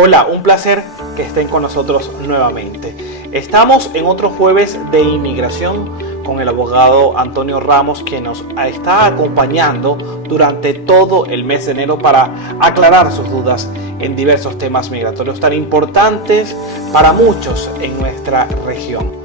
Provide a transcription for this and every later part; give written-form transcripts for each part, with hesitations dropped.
Hola, un placer que estén con nosotros nuevamente. Estamos en otro jueves de inmigración con el abogado Antonio Ramos, quien nos está acompañando durante todo el mes de enero para aclarar sus dudas en diversos temas migratorios tan importantes para muchos en nuestra región.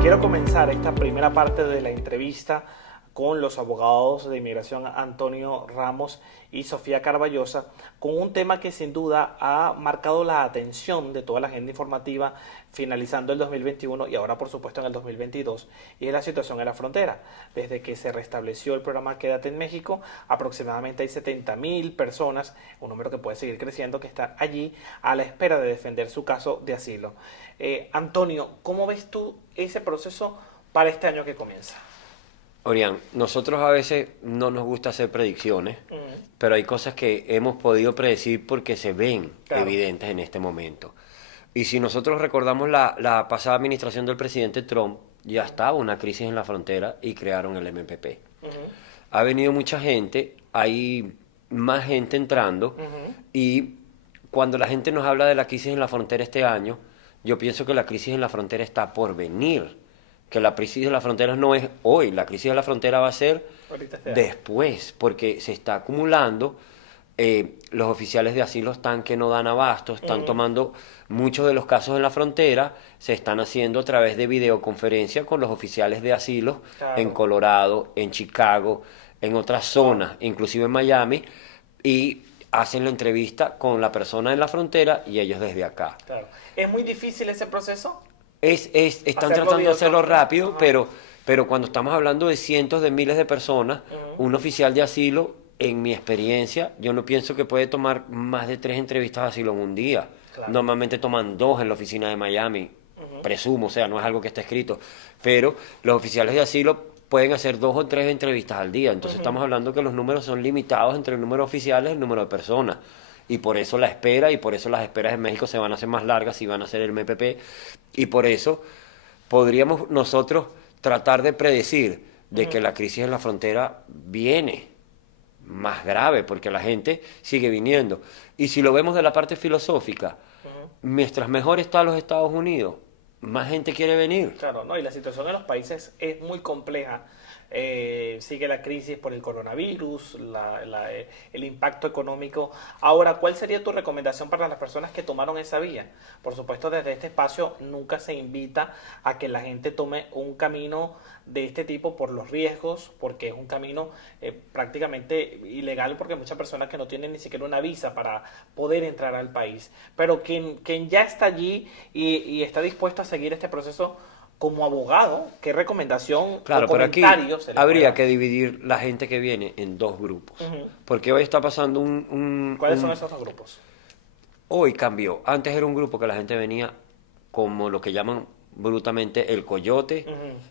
Quiero comenzar esta primera parte de la entrevista con los abogados de inmigración Antonio Ramos y Sofía Carballosa, con un tema que sin duda ha marcado la atención de toda la agenda informativa finalizando el 2021 y ahora por supuesto en el 2022, y es la situación en la frontera. Desde que se restableció el programa Quédate en México, aproximadamente hay 70,000 personas, un número que puede seguir creciendo, que están allí a la espera de defender su caso de asilo. Antonio, ¿cómo ves tú ese proceso para este año que comienza? Orián, nosotros a veces no nos gusta hacer predicciones, pero hay cosas que hemos podido predecir porque se ven evidentes en este momento. Y si nosotros recordamos la pasada administración del presidente Trump, ya estaba una crisis en la frontera y crearon el MPP. Ha venido mucha gente, hay más gente entrando, y cuando la gente nos habla de la crisis en la frontera este año, yo pienso que la crisis en la frontera está por venir. Que la crisis de la frontera no es hoy, la crisis de la frontera va a ser después, porque se está acumulando, los oficiales de asilo están que no dan abasto, están tomando muchos de los casos en la frontera, se están haciendo a través de videoconferencia con los oficiales de asilo en Colorado, en Chicago, en otras zonas, inclusive en Miami, y hacen la entrevista con la persona en la frontera y ellos desde acá. Claro. ¿Es muy difícil ese proceso? Están tratando de hacerlo rápido, pero cuando estamos hablando de cientos de miles de personas, un oficial de asilo, en mi experiencia, yo no pienso que puede tomar más de 3 entrevistas de asilo en un día. Claro. Normalmente toman 2 en la oficina de Miami, presumo, o sea, no es algo que está escrito. Pero los oficiales de asilo pueden hacer 2 o 3 entrevistas al día. Entonces estamos hablando que los números son limitados entre el número de oficiales y el número de personas. Y por eso la espera, y por eso las esperas en México se van a hacer más largas y van a hacer el MPP, y por eso podríamos nosotros tratar de predecir de que la crisis en la frontera viene más grave, porque la gente sigue viniendo. Y si lo vemos de la parte filosófica, mientras mejor está los Estados Unidos, más gente quiere venir. Claro, no, y la situación en los países es muy compleja. Sigue la crisis por el coronavirus, el impacto económico. Ahora, ¿cuál sería tu recomendación para las personas que tomaron esa vía? Por supuesto, desde este espacio nunca se invita a que la gente tome un camino de este tipo por los riesgos, porque es un camino prácticamente ilegal, porque hay muchas personas que no tienen ni siquiera una visa para poder entrar al país. Pero quien ya está allí y está dispuesto a seguir este proceso como abogado, ¿qué recomendación claro, o comentario se le habría que dividir la gente que viene en 2 grupos? Porque hoy está pasando ¿Cuáles son esos 2 grupos? Hoy cambió. Antes era un grupo que la gente venía como lo que llaman brutamente el coyote,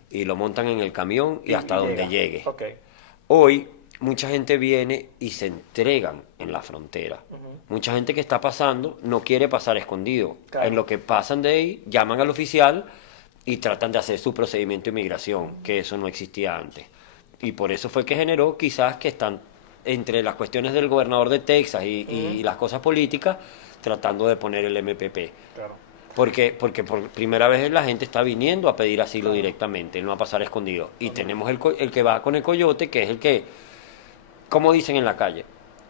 y lo montan en el camión y hasta donde llegue. Okay. Hoy mucha gente viene y se entregan en la frontera. Mucha gente que está pasando no quiere pasar escondido. Claro. En lo que pasan de ahí, llaman al oficial y tratan de hacer su procedimiento de inmigración, que eso no existía antes. Y por eso fue que generó quizás que están entre las cuestiones del gobernador de Texas y las cosas políticas, tratando de poner el MPP. Claro. Porque por primera vez la gente está viniendo a pedir asilo directamente, no a pasar escondido. Y tenemos el que va con el coyote, que es el que, como dicen en la calle,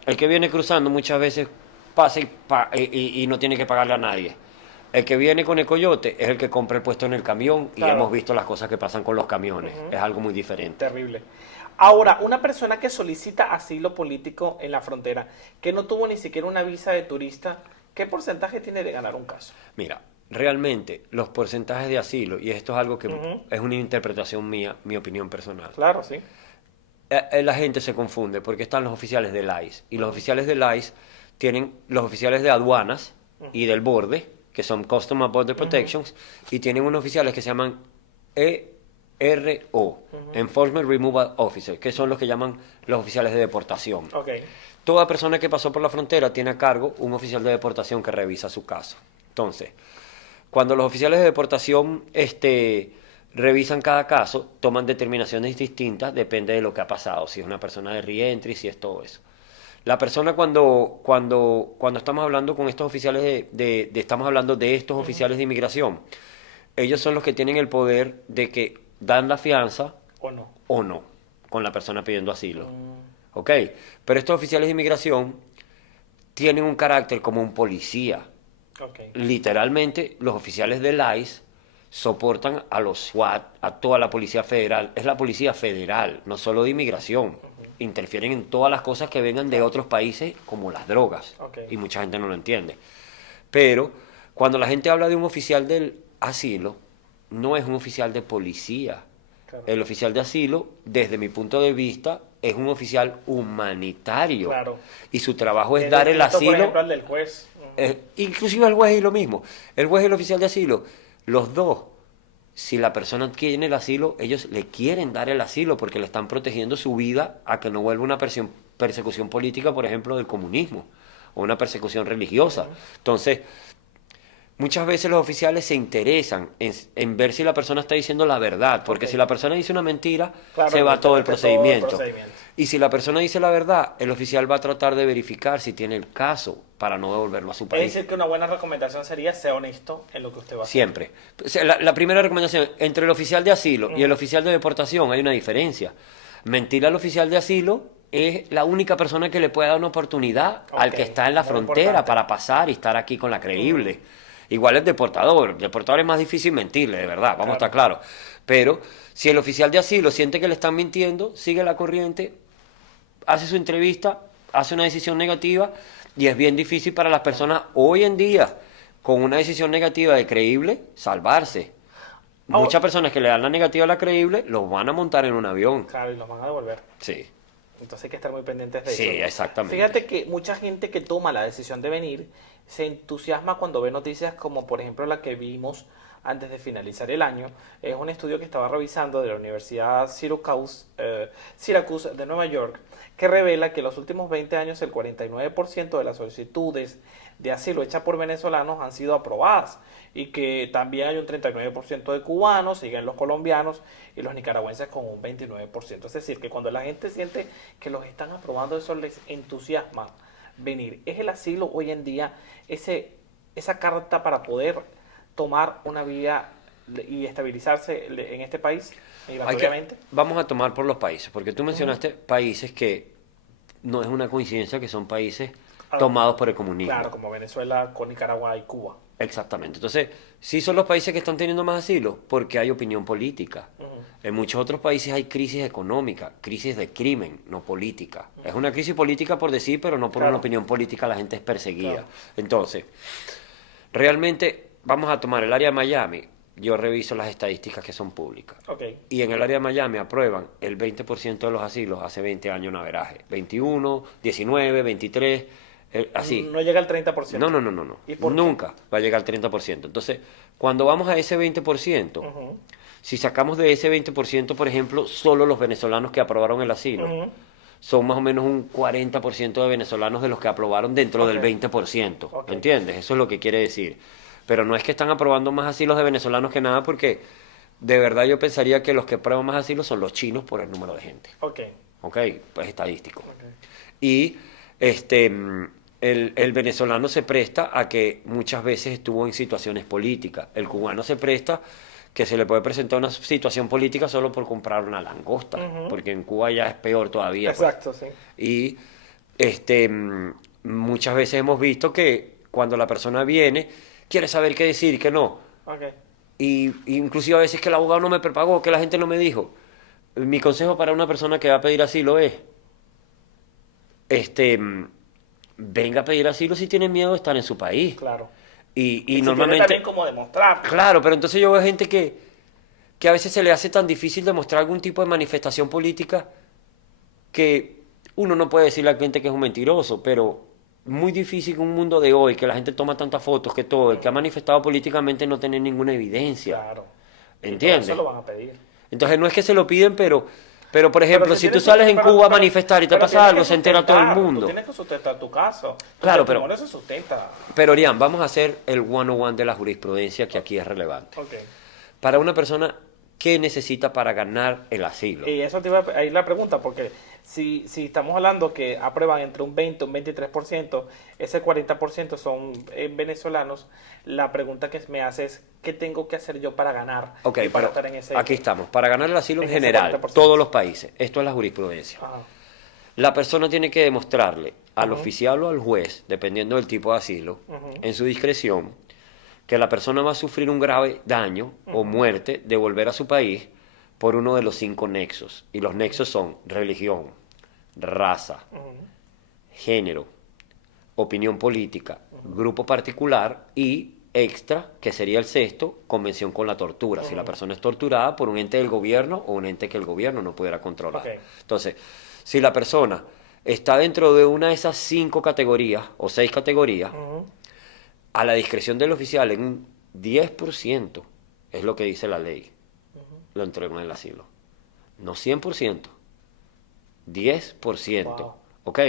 el que viene cruzando muchas veces pasa y no tiene que pagarle a nadie. El que viene con el coyote es el que compra el puesto en el camión, y hemos visto las cosas que pasan con los camiones. Es algo muy diferente. Terrible. Ahora, una persona que solicita asilo político en la frontera, que no tuvo ni siquiera una visa de turista, ¿qué porcentaje tiene de ganar un caso? Mira, realmente los porcentajes de asilo, y esto es algo que es una interpretación mía, mi opinión personal. Claro, sí. La gente se confunde porque están los oficiales del ICE, y los oficiales del ICE tienen los oficiales de aduanas y del borde, que son Customs and Border Protections, y tienen unos oficiales que se llaman ERO, Enforcement Removal Officer, que son los que llaman los oficiales de deportación. Okay. Toda persona que pasó por la frontera tiene a cargo un oficial de deportación que revisa su caso. Entonces, cuando los oficiales de deportación revisan cada caso, toman determinaciones distintas, depende de lo que ha pasado, si es una persona de reentry, si es todo eso. La persona cuando estamos hablando con estos oficiales estamos hablando de estos oficiales de inmigración, ellos son los que tienen el poder de que dan la fianza o no con la persona pidiendo asilo. ¿Ok? Pero estos oficiales de inmigración tienen un carácter como un policía. Okay. Literalmente, los oficiales del ICE soportan a los SWAT, a toda la policía federal. Es la policía federal, no solo de inmigración. Interfieren en todas las cosas que vengan de otros países, como las drogas. Okay. Y mucha gente no lo entiende. Pero cuando la gente habla de un oficial del asilo, no es un oficial de policía. Claro. El oficial de asilo, desde mi punto de vista, es un oficial humanitario. Claro. Y su trabajo es dar el asilo. Por ejemplo, al del juez. Inclusive el juez es lo mismo. El juez y el oficial de asilo, los dos, si la persona tiene el asilo, ellos le quieren dar el asilo porque le están protegiendo su vida a que no vuelva una persecución política, por ejemplo, del comunismo, o una persecución religiosa. Entonces, muchas veces los oficiales se interesan en ver si la persona está diciendo la verdad, porque si la persona dice una mentira, claro, se va todo el procedimiento. Y si la persona dice la verdad, el oficial va a tratar de verificar si tiene el caso para no devolverlo a su país. Es decir, que una buena recomendación sería ser honesto en lo que usted va a hacer. Siempre. La primera recomendación, entre el oficial de asilo y el oficial de deportación hay una diferencia. Mentir al oficial de asilo es la única persona que le puede dar una oportunidad al que está en la frontera para pasar y estar aquí con la creíble. Igual el deportador. El deportador es más difícil mentirle, de verdad, vamos a estar claros. Pero si el oficial de asilo siente que le están mintiendo, sigue la corriente, hace su entrevista, hace una decisión negativa, y es bien difícil para las personas hoy en día, con una decisión negativa de creíble, salvarse. Muchas personas que le dan la negativa a la creíble, los van a montar en un avión. Claro, y los van a devolver. Sí. Entonces hay que estar muy pendientes de eso. Sí, exactamente. Fíjate que mucha gente que toma la decisión de venir se entusiasma cuando ve noticias como por ejemplo la que vimos antes de finalizar el año. Es un estudio que estaba revisando de la Universidad Syracuse de Nueva York, que revela que en los últimos 20 años el 49% de las solicitudes de asilo hechas por venezolanos han sido aprobadas, y que también hay un 39% de cubanos, siguen los colombianos y los nicaragüenses con un 29%. Es decir, que cuando la gente siente que los están aprobando, eso les entusiasma venir. ¿Es el asilo hoy en día esa carta para poder tomar una vida y estabilizarse en este país migratoriamente? Vamos a tomar por los países, porque tú mencionaste países que no es una coincidencia que son países tomados por el comunismo. Claro, como Venezuela, con Nicaragua y Cuba. Exactamente. Entonces, sí son los países que están teniendo más asilo porque hay opinión política. En muchos otros países hay crisis económica, crisis de crimen, no política. Es una crisis política por decir, pero no por una opinión política, la gente es perseguida. Claro. Entonces, realmente, vamos a tomar el área de Miami. Yo reviso las estadísticas que son públicas. Okay. Y en el área de Miami aprueban el 20% de los asilos hace 20 años en averaje. 21, 19, 23... así. No llega al 30%. No. Nunca va a llegar al 30%. Entonces, cuando vamos a ese 20%, si sacamos de ese 20%, por ejemplo, solo los venezolanos que aprobaron el asilo, son más o menos un 40% de venezolanos de los que aprobaron dentro del 20%. ¿Entiendes? Eso es lo que quiere decir. Pero no es que están aprobando más asilos de venezolanos que nada, porque de verdad yo pensaría que los que aprueban más asilos son los chinos por el número de gente. Ok, pues estadístico. Y el venezolano se presta a que muchas veces estuvo en situaciones políticas. El cubano se presta que se le puede presentar una situación política solo por comprar una langosta, porque en Cuba ya es peor todavía. Exacto, pues. Sí. Y muchas veces hemos visto que cuando la persona viene, quiere saber qué decir y qué no. Y inclusive a veces que el abogado no me prepagó, que la gente no me dijo. Mi consejo para una persona que va a pedir asilo es, venga a pedir asilo si tiene miedo de estar en su país. Claro. Y normalmente también como demostrar. Claro, pero entonces yo veo gente que a veces se le hace tan difícil demostrar algún tipo de manifestación política que uno no puede decirle al cliente que es un mentiroso, pero muy difícil que un mundo de hoy, que la gente toma tantas fotos, que todo, el que ha manifestado políticamente no tiene ninguna evidencia. Claro. ¿Entiendes? Eso lo van a pedir. Entonces no es que se lo piden, pero por ejemplo, si tú sales en Cuba a manifestar y te pasa algo, se entera todo el mundo. Tú tienes que sustentar tu caso. Claro, pero se sustenta. Pero, Orián, vamos a hacer el 101 de la jurisprudencia, que aquí es relevante. Para una persona qué necesita para ganar el asilo. Y eso te iba a ir la pregunta, porque si estamos hablando que aprueban entre un 20 y un 23%, ese 40% son venezolanos, la pregunta que me hace es, ¿qué tengo que hacer yo para ganar? Ok, y para pero estar en ese, aquí estamos. Para ganar el asilo en ese general, 40%. todos los países. Esto es la jurisprudencia. Ajá. La persona tiene que demostrarle al Ujú. oficial o al juez, dependiendo del tipo de asilo, Ujú. en su discreción, que la persona va a sufrir un grave daño o muerte de volver a su país por uno de los 5 nexos. Y los nexos son religión, raza, Ujú. género, opinión política, grupo particular y extra, que sería el sexto, convención con la tortura. Si la persona es torturada por un ente del gobierno o un ente que el gobierno no pudiera controlar. Ok. Entonces, si la persona está dentro de una de esas 5 categorías o 6 categorías, Ujú. a la discreción del oficial en un 10%, es lo que dice la ley, lo entregan en el asilo. No 100%, 10%. Wow. ¿Ok?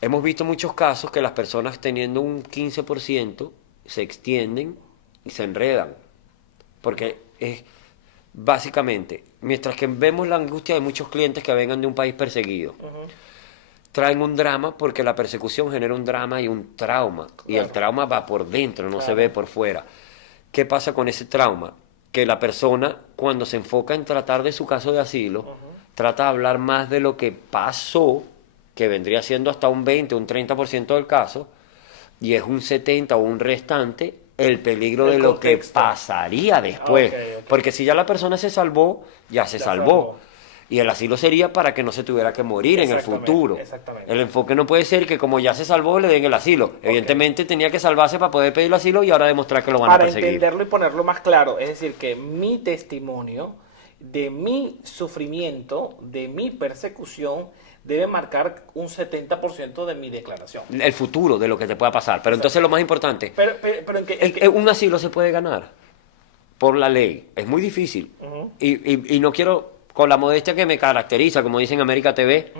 Hemos visto muchos casos que las personas teniendo un 15% se extienden y se enredan. Porque es básicamente, mientras que vemos la angustia de muchos clientes que vengan de un país perseguido, traen un drama porque la persecución genera un drama y un trauma. Y el Claro. trauma va por dentro, no se Claro. ve por fuera. ¿Qué pasa con ese trauma? Que la persona, cuando se enfoca en tratar de su caso de asilo, trata de hablar más de lo que pasó, que vendría siendo hasta un 20, un 30% del caso, y es un 70 o un restante el peligro El de lo que contexto. pasaría después. Ok, ok. Porque si ya la persona se salvó, ya se Ya salvó. salvó. Y el asilo sería para que no se tuviera que morir en el Exactamente, futuro. exactamente. El enfoque no puede ser que como ya se salvó le den el asilo. Evidentemente tenía que salvarse para poder pedir el asilo y ahora demostrar que lo van a Para perseguir. entenderlo y ponerlo más claro, es decir, que mi testimonio de mi sufrimiento, de mi persecución, debe marcar un 70% de mi declaración. El futuro de lo que te pueda pasar. Pero entonces lo más importante, Pero en qué- un asilo se puede ganar por la ley. Es muy difícil. Ujú. Y no quiero, con la modestia que me caracteriza, como dicen en América TV,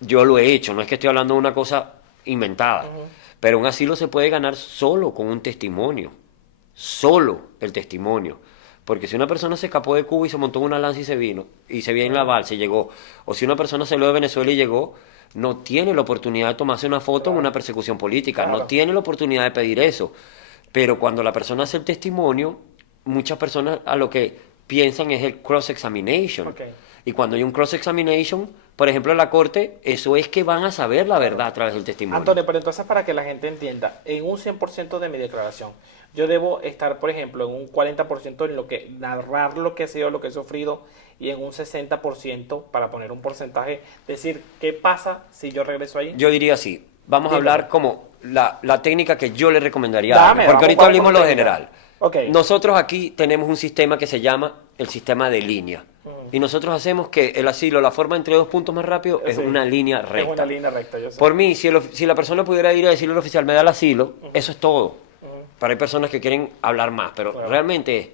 yo lo he hecho. No es que estoy hablando de una cosa inventada. Pero un asilo se puede ganar solo con un testimonio. Solo el testimonio. Porque si una persona se escapó de Cuba y se montó en una lanza y se vino en la balsa y llegó, o si una persona salió de Venezuela y llegó, no tiene la oportunidad de tomarse una foto en una persecución política, Claro. no tiene la oportunidad de pedir eso. Pero cuando la persona hace el testimonio, muchas personas a lo que piensan es el cross-examination. Ok. Y cuando hay un cross-examination, por ejemplo en la corte, eso es que van a saber la verdad a través del testimonio. Antonio, pero entonces para que la gente entienda, en un 100% de mi declaración, yo debo estar, por ejemplo, en un 40% en lo que narrar lo que he sido, lo que he sufrido, y en un 60%, para poner un porcentaje, decir qué pasa si yo regreso ahí. Yo diría así, vamos a Dímelo. hablar como la técnica que yo le recomendaría a Dame, alguien, porque vamos ahorita con hablamos lo técnica. general. Ok. Nosotros aquí tenemos un sistema que se llama el sistema de línea. Y nosotros hacemos que el asilo, la forma entre 2 puntos más rápido, es Sí. una línea recta. Es una línea recta, yo sé. Por mí, si la persona pudiera ir a decirle al oficial, me da el asilo, eso es todo. Pero hay personas que quieren hablar más, pero Claro. realmente es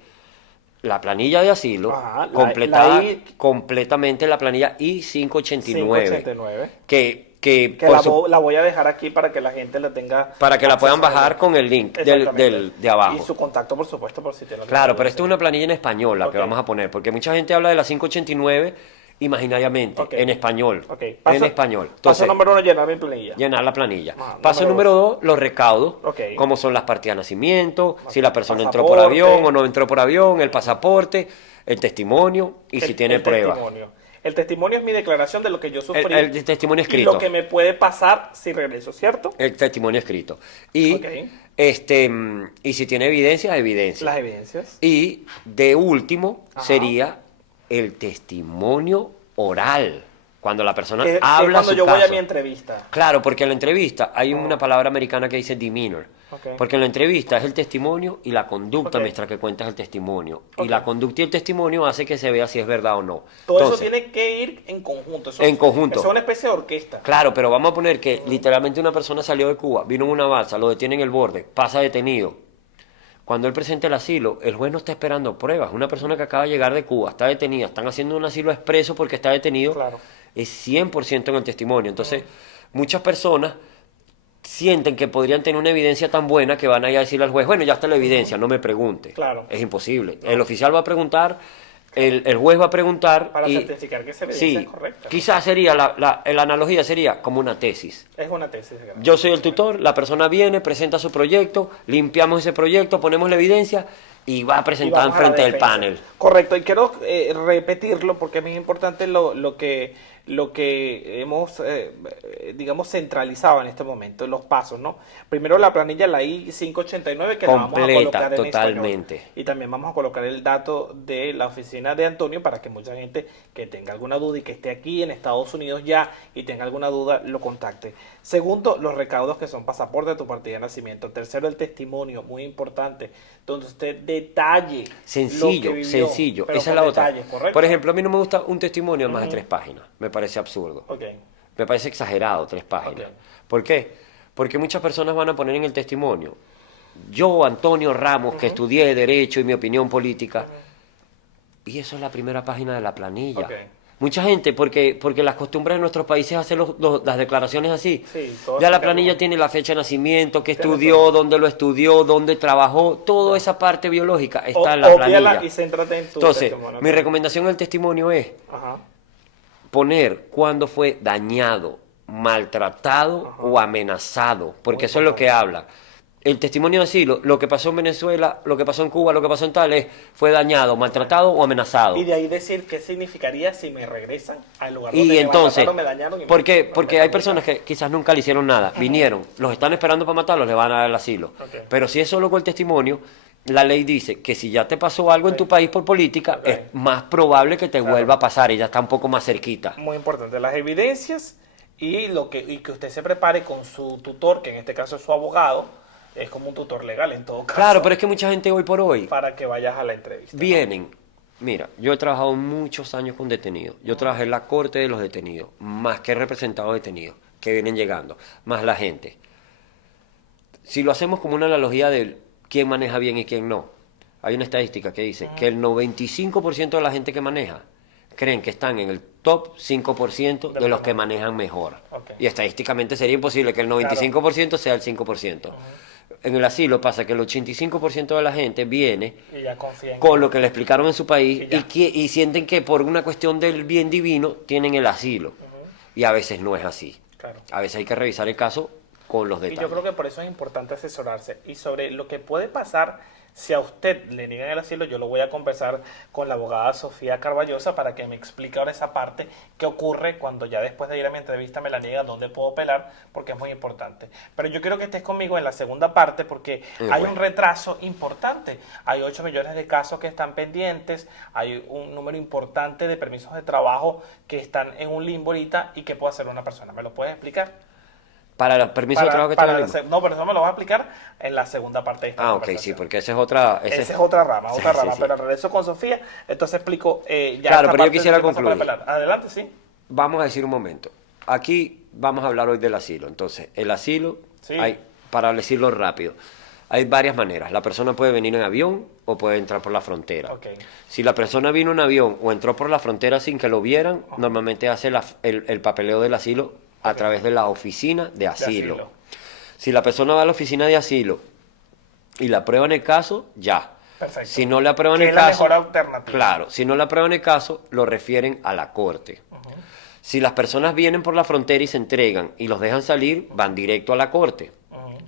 la planilla de asilo, Ajá, completada la I- completamente la planilla I-589, 589. que Que por la voy a dejar aquí para que la gente la tenga. para que la puedan acceso a bajar ella. con el link Exactamente. de abajo. Y su contacto, por supuesto, por si tiene. Claro, pero esto es una planilla en español la Ok. que vamos a poner, porque mucha gente habla de la 589 imaginariamente, Ok. en español. Ok. En español. Paso Entonces, número 1, llenar mi planilla. llenar la planilla. Ah, Paso número número 2, los recaudos, Ok. como son las partidas de nacimiento, si la persona entró por Pasaporte. avión o no entró por avión, el pasaporte, el testimonio y si tiene pruebas. Testimonio. El testimonio es mi declaración de lo que yo sufrí. El testimonio Y escrito. lo que me puede pasar si regreso, ¿cierto? El testimonio escrito. Y, Ok. y si tiene evidencia, evidencia. Las evidencias. Y de último Ajá. sería el testimonio oral, cuando la persona Que es habla cuando su yo voy a caso. mi entrevista. Claro, porque en la entrevista hay Oh. una palabra americana que dice demeanor. Ok. Porque en la entrevista es el testimonio y la conducta Ok. mientras que cuentas el testimonio. Ok. Y la conducta y el testimonio hace que se vea si es verdad o no. Todo Entonces, eso tiene que ir en conjunto. Eso, En conjunto. Eso es una especie de orquesta. claro, pero vamos a poner que literalmente una persona salió de Cuba, vino en una balsa, lo detiene en el borde, pasa detenido. Cuando él presenta el asilo, el juez no está esperando pruebas. Una persona que acaba de llegar de Cuba, está detenida, están haciendo un asilo expreso porque está detenido, Claro. es 100% en el testimonio. Entonces, muchas personas sienten que podrían tener una evidencia tan buena que van a ir a decirle al juez, bueno, ya está la evidencia, no me pregunte. Claro. Es imposible. El oficial va a preguntar El juez va a preguntar para y, certificar que esa evidencia es correcta. Quizás sería, la analogía sería como una tesis. Es una tesis. Yo soy el tutor, la persona viene, presenta su proyecto, limpiamos ese proyecto, ponemos la evidencia y va a presentar enfrente del panel. Correcto, y quiero repetirlo porque es muy importante lo que hemos, digamos, centralizado en este momento, los pasos, ¿no? Primero la planilla, la I-589, que completa, la vamos a colocar en totalmente. español. Y también vamos a colocar el dato de la oficina de Antonio para que mucha gente que tenga alguna duda y que esté aquí en Estados Unidos ya y tenga alguna duda, lo contacte. Segundo, los recaudos que son pasaporte de tu partida de nacimiento. Tercero, el testimonio, muy importante, donde usted detalle sencillo, lo que vivió, sencillo. pero Esa es con la otra. detalles, ¿correcto? Por ejemplo, a mí no me gusta un testimonio de más de 3 páginas. Me parece absurdo. Okay. Me parece exagerado 3 páginas. Okay. ¿Por qué? Porque muchas personas van a poner en el testimonio, yo, Antonio Ramos, que estudié Derecho y mi opinión política, y eso es la primera página de la planilla. Okay. Mucha gente, porque las costumbres de nuestros países hacer las declaraciones así. Sí, ya la planilla tiene la fecha de nacimiento, qué estudió, dónde lo estudió, dónde trabajó, toda esa parte biológica está en la planilla. Y céntrate en tu Entonces, testimonio. mi recomendación del testimonio es poner cuándo fue dañado, maltratado o amenazado, porque eso es lo que habla. El testimonio de asilo, lo que pasó en Venezuela, lo que pasó en Cuba, lo que pasó en Tales, fue dañado, maltratado o amenazado. Y de ahí decir qué significaría si me regresan al lugar donde y entonces, me dañaron. Y ¿por qué? Porque hay personas que quizás nunca le hicieron nada, vinieron, los están esperando para matarlos, le van a dar el asilo. Pero si es solo con el testimonio, la ley dice que si ya te pasó algo en tu país por política, es más probable que te vuelva a pasar y ya está un poco más cerquita. Muy importante, las evidencias y que usted se prepare con su tutor, que en este caso es su abogado. Es como un tutor legal en todo caso. Claro, pero es que mucha gente hoy por hoy para que vayas a la entrevista. Vienen. Mira, yo he trabajado muchos años con detenidos. Yo trabajé en la corte de los detenidos, más que he representado detenidos que vienen llegando, más la gente. Si lo hacemos como una analogía de quién maneja bien y quién no, hay una estadística que dice que el 95% de la gente que maneja creen que están en el top 5% de los que manejan mejor. Y estadísticamente sería imposible que el 95% sea el 5%. En el asilo pasa que el 85% de la gente viene con lo que le explicaron en su país y sienten que por una cuestión del bien divino tienen el asilo. Y a veces no es así. A veces hay que revisar el caso con los detalles. Y yo creo que por eso es importante asesorarse. Y sobre lo que puede pasar si a usted le niegan el asilo, yo lo voy a conversar con la abogada Sofía Carballosa para que me explique ahora esa parte, qué ocurre cuando ya después de ir a mi entrevista me la niegan, dónde puedo apelar, porque es muy importante. Pero yo quiero que estés conmigo en la segunda parte porque hay un retraso importante. Hay 8 millones de casos que están pendientes, hay un número importante de permisos de trabajo que están en un limbo ahorita y qué puede hacer una persona. ¿Me lo puedes explicar? Para los permisos de trabajo que están en No, pero eso me lo vas a explicar en la segunda parte de esta conversación. Sí, porque esa es otra... Esa es otra rama, pero regreso con Sofía, entonces explico ya claro, pero yo quisiera concluir. Adelante, sí. Vamos a decir un momento. Aquí vamos a hablar hoy del asilo. Entonces, el asilo, para decirlo rápido, hay varias maneras. La persona puede venir en avión o puede entrar por la frontera. Si la persona vino en avión o entró por la frontera sin que lo vieran, normalmente hace el papeleo del asilo a través de la oficina de asilo. Si la persona va a la oficina de asilo y la aprueban el caso, ya. Perfecto. Si no le aprueban el caso, es la mejor alternativa. Claro, si no le aprueban el caso, lo refieren a la corte. Si las personas vienen por la frontera y se entregan y los dejan salir, van directo a la corte.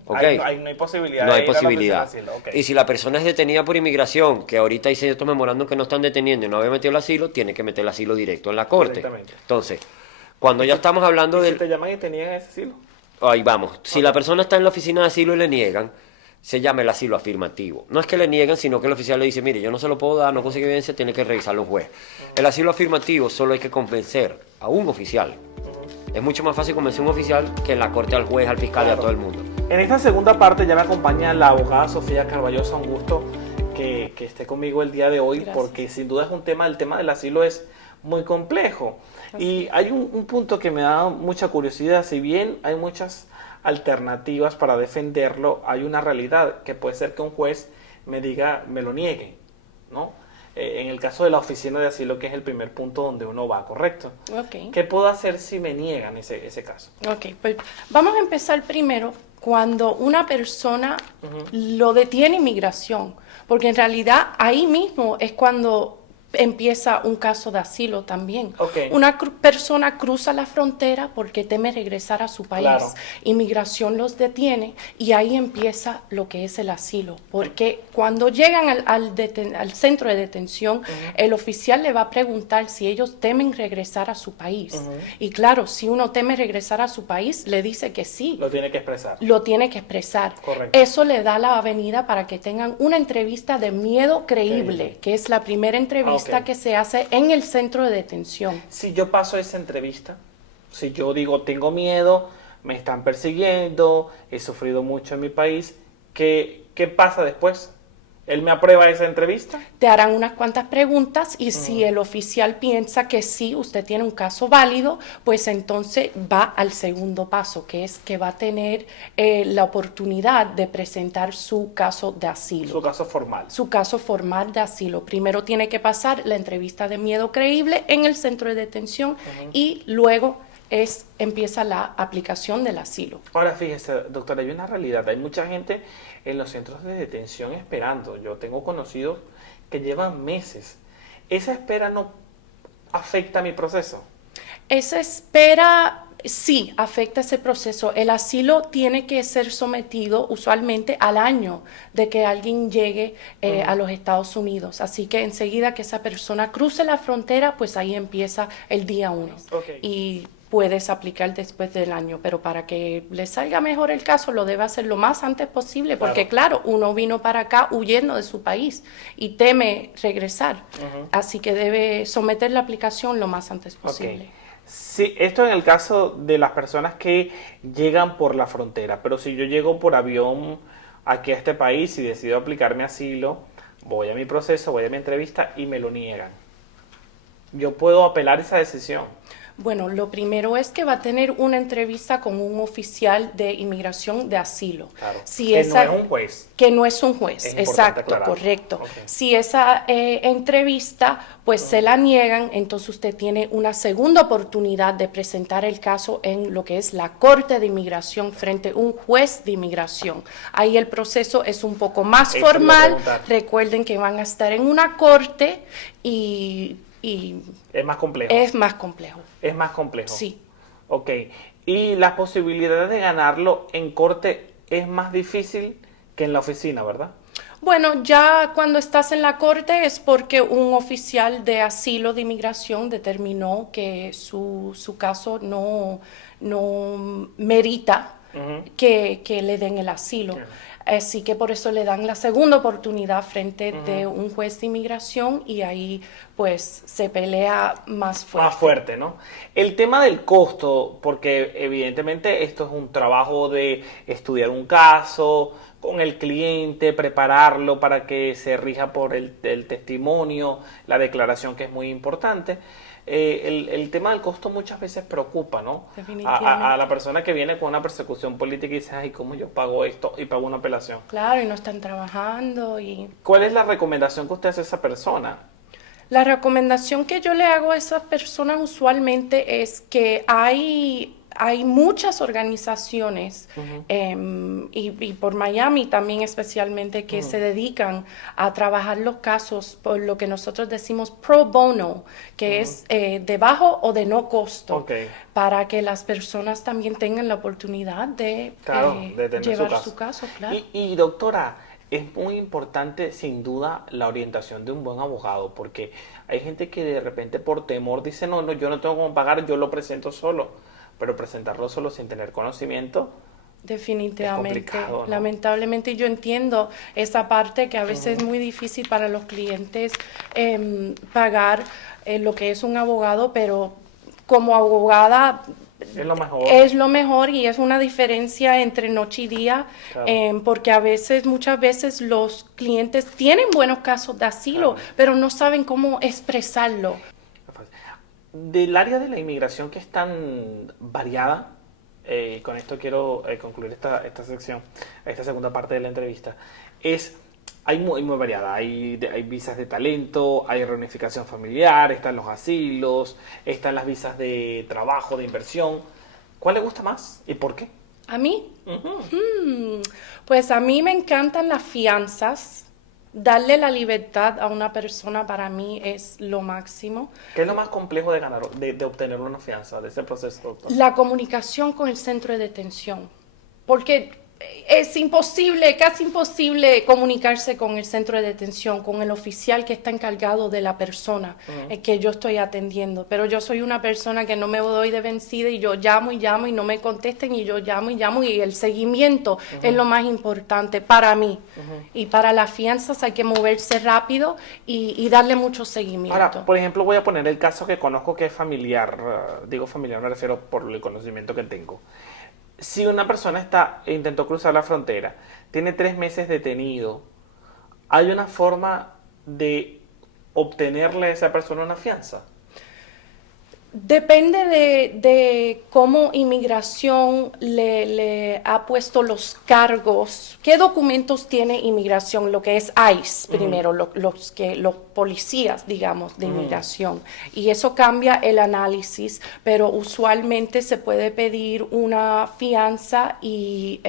Ahí no hay posibilidad. No hay posibilidad. Y si la persona es detenida por inmigración, que ahorita hay ciertos memorandos que no están deteniendo y no había metido el asilo, tiene que meter el asilo directo en la corte. Entonces, cuando ya estamos hablando de... ¿Si te llaman y te niegan ese asilo? Ahí vamos. Si la persona está en la oficina de asilo y le niegan, se llama el asilo afirmativo. No es que le niegan, sino que el oficial le dice, mire, yo no se lo puedo dar, no consigue evidencia, tiene que revisarlo un juez. El asilo afirmativo solo hay que convencer a un oficial. Es mucho más fácil convencer a un oficial que en la corte al juez, al fiscal y a todo el mundo. En esta segunda parte ya me acompaña la abogada Sofía Carballosa. Un gusto que esté conmigo el día de hoy. Gracias. Porque sin duda es el tema del asilo es muy complejo. Y hay un punto que me da mucha curiosidad. Si bien hay muchas alternativas para defenderlo, hay una realidad que puede ser que un juez me diga, me lo niegue, ¿no? En el caso de la oficina de asilo, que es el primer punto donde uno va, ¿correcto? ¿Qué puedo hacer si me niegan ese caso? Pues vamos a empezar primero cuando una persona lo detiene inmigración, porque en realidad ahí mismo es cuando empieza un caso de asilo también. Okay. Una persona cruza la frontera porque teme regresar a su país. Claro. Inmigración los detiene y ahí empieza lo que es el asilo. Porque cuando llegan al centro de detención, el oficial le va a preguntar si ellos temen regresar a su país. Y claro, si uno teme regresar a su país, le dice que sí. Lo tiene que expresar. Lo tiene que expresar. Correcto. Eso le da la avenida para que tengan una entrevista de miedo creíble, que es la primera entrevista que se hace en el centro de detención. Si yo paso esa entrevista, si yo digo tengo miedo, me están persiguiendo, he sufrido mucho en mi país, ¿qué pasa después? ¿Él me aprueba esa entrevista? Te harán unas cuantas preguntas y si el oficial piensa que sí, usted tiene un caso válido, pues entonces va al segundo paso, que es que va a tener la oportunidad de presentar su caso de asilo. Su caso formal. Su caso formal de asilo. Primero tiene que pasar la entrevista de miedo creíble en el centro de detención y luego empieza la aplicación del asilo. Ahora fíjese, doctora, hay una realidad. Hay mucha gente en los centros de detención esperando. Yo tengo conocidos que llevan meses. ¿Esa espera no afecta mi proceso? Esa espera sí afecta ese proceso. El asilo tiene que ser sometido usualmente al año de que alguien llegue a los Estados Unidos. Así que enseguida que esa persona cruce la frontera, pues ahí empieza el día 1. Okay. Y puedes aplicar después del año, pero para que le salga mejor el caso lo debe hacer lo más antes posible, porque claro, uno vino para acá huyendo de su país y teme regresar, así que debe someter la aplicación lo más antes posible. Okay. Sí, esto en el caso de las personas que llegan por la frontera, pero si yo llego por avión aquí a este país y decido aplicarme asilo, voy a mi proceso, voy a mi entrevista y me lo niegan. ¿Yo puedo apelar esa decisión? Bueno, lo primero es que va a tener una entrevista con un oficial de inmigración de asilo. Claro. Si que esa, no es un juez. Que no es un juez, Es exacto, aclarar. correcto. Okay. Si esa entrevista, pues se la niegan, entonces usted tiene una segunda oportunidad de presentar el caso en lo que es la Corte de Inmigración frente a un juez de inmigración. Ahí el proceso es un poco más Eso formal. Recuerden que van a estar en una corte y es más complejo. Es más complejo. Es más complejo. Sí. Ok. Y la posibilidad de ganarlo en corte es más difícil que en la oficina, ¿verdad? Bueno, ya cuando estás en la corte es porque un oficial de asilo de inmigración determinó que su caso no merita que le den el asilo. Así que por eso le dan la segunda oportunidad frente de un juez de inmigración y ahí pues se pelea más fuerte. Más fuerte, ¿no? El tema del costo, porque evidentemente esto es un trabajo de estudiar un caso con el cliente, prepararlo para que se rija por el testimonio, la declaración que es muy importante. El tema del costo muchas veces preocupa, ¿no? A la persona que viene con una persecución política y dice, ay, ¿cómo yo pago esto? Y pago una apelación. Claro, y no están trabajando. ¿Cuál es la recomendación que usted hace a esa persona? La recomendación que yo le hago a esas personas usualmente es que hay muchas organizaciones y por Miami también especialmente que se dedican a trabajar los casos por lo que nosotros decimos pro bono, que es de bajo o de no costo, para que las personas también tengan la oportunidad de llevar su caso. Claro. Y doctora, es muy importante sin duda la orientación de un buen abogado, porque hay gente que de repente por temor dice, no, yo no tengo cómo pagar, yo lo presento solo. Pero presentarlo solo sin tener conocimiento definitivamente, es complicado, ¿no? Lamentablemente yo entiendo esa parte que a veces es muy difícil para los clientes pagar lo que es un abogado, pero como abogada es lo mejor y es una diferencia entre noche y día, porque muchas veces los clientes tienen buenos casos de asilo, pero no saben cómo expresarlo. Del área de la inmigración que es tan variada, con esto quiero concluir esta sección, esta segunda parte de la entrevista, hay muy variada, hay visas de talento, hay reunificación familiar, están los asilos, están las visas de trabajo, de inversión. ¿Cuál le gusta más y por qué? ¿A mí? Pues a mí me encantan las fianzas. Darle la libertad a una persona para mí es lo máximo. ¿Qué es lo más complejo de ganar, de obtener una fianza, de ese proceso, doctor? La comunicación con el centro de detención, porque es imposible, casi imposible comunicarse con el centro de detención, con el oficial que está encargado de la persona que yo estoy atendiendo. Pero yo soy una persona que no me doy de vencida y yo llamo y no me contesten y yo llamo y el seguimiento es lo más importante para mí. Y para las fianzas hay que moverse rápido y darle mucho seguimiento. Ahora, por ejemplo, voy a poner el caso que conozco que es familiar. Digo familiar, me refiero por el conocimiento que tengo. Si una persona intentó cruzar la frontera, tiene 3 meses detenido, ¿hay una forma de obtenerle a esa persona una fianza? Depende de cómo inmigración le ha puesto los cargos. ¿Qué documentos tiene inmigración? Lo que es ICE primero, los policías, digamos, de inmigración. Y eso cambia el análisis, pero usualmente se puede pedir una fianza y...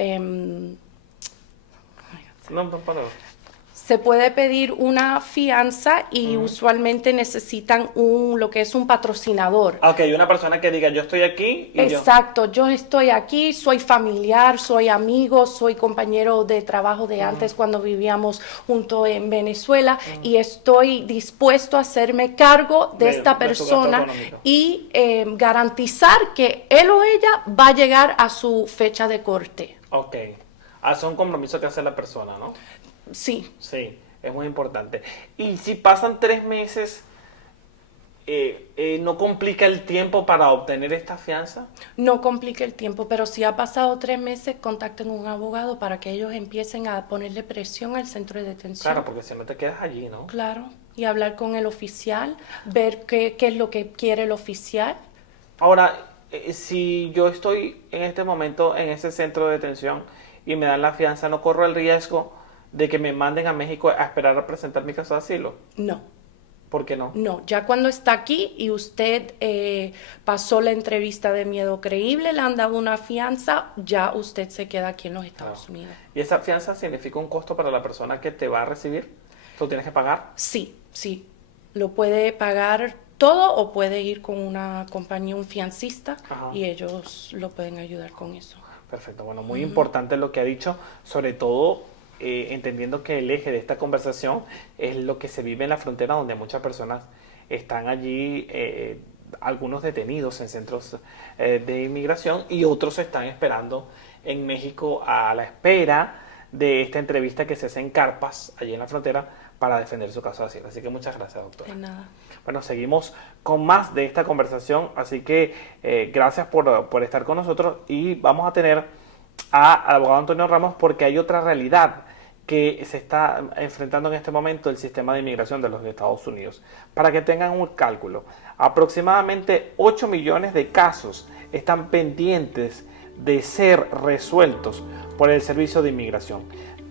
Se puede pedir una fianza y usualmente necesitan lo que es un patrocinador. Ok, una persona que diga, yo estoy aquí y exacto, yo estoy aquí, soy familiar, soy amigo, soy compañero de trabajo de antes cuando vivíamos juntos en Venezuela y estoy dispuesto a hacerme cargo de esta persona y garantizar que él o ella va a llegar a su fecha de corte. Ok, es un compromiso que hace la persona, ¿no? Sí. Sí, es muy importante. Y si pasan 3 meses, ¿no complica el tiempo para obtener esta fianza? No complica el tiempo, pero si ha pasado 3 meses, contacten a un abogado para que ellos empiecen a ponerle presión al centro de detención. Claro, porque si no te quedas allí, ¿no? Claro, y hablar con el oficial, ver qué es lo que quiere el oficial. Ahora, si yo estoy en este momento en ese centro de detención y me dan la fianza, ¿no corro el riesgo de que me manden a México a esperar a presentar mi caso de asilo? No. ¿Por qué no? No, ya cuando está aquí y usted pasó la entrevista de miedo creíble, le han dado una fianza, ya usted se queda aquí en los Estados Unidos. ¿Y esa fianza significa un costo para la persona que te va a recibir? ¿Tú tienes que pagar? Sí, sí. Lo puede pagar todo o puede ir con una compañía, un fiancista, y ellos lo pueden ayudar con eso. Perfecto. Bueno, muy importante lo que ha dicho, sobre todo entendiendo que el eje de esta conversación es lo que se vive en la frontera, donde muchas personas están allí, algunos detenidos en centros de inmigración y otros están esperando en México a la espera de esta entrevista que se hace en carpas allí en la frontera para defender su caso de asilo. Así que muchas gracias, doctora. De nada. Bueno, seguimos con más de esta conversación, así que gracias por estar con nosotros y vamos a tener al abogado Antonio Ramos porque hay otra realidad que se está enfrentando en este momento el sistema de inmigración de los Estados Unidos. Para que tengan un cálculo, aproximadamente 8 millones de casos están pendientes de ser resueltos por el Servicio de Inmigración.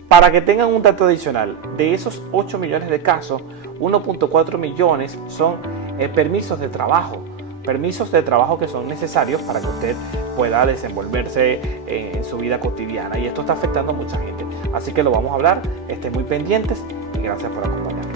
Para que tengan un dato adicional, de esos 8 millones de casos, 1.4 millones son permisos de trabajo que son necesarios para que usted pueda desenvolverse en su vida cotidiana, y esto está afectando a mucha gente, así que lo vamos a hablar, estén muy pendientes y gracias por acompañarnos.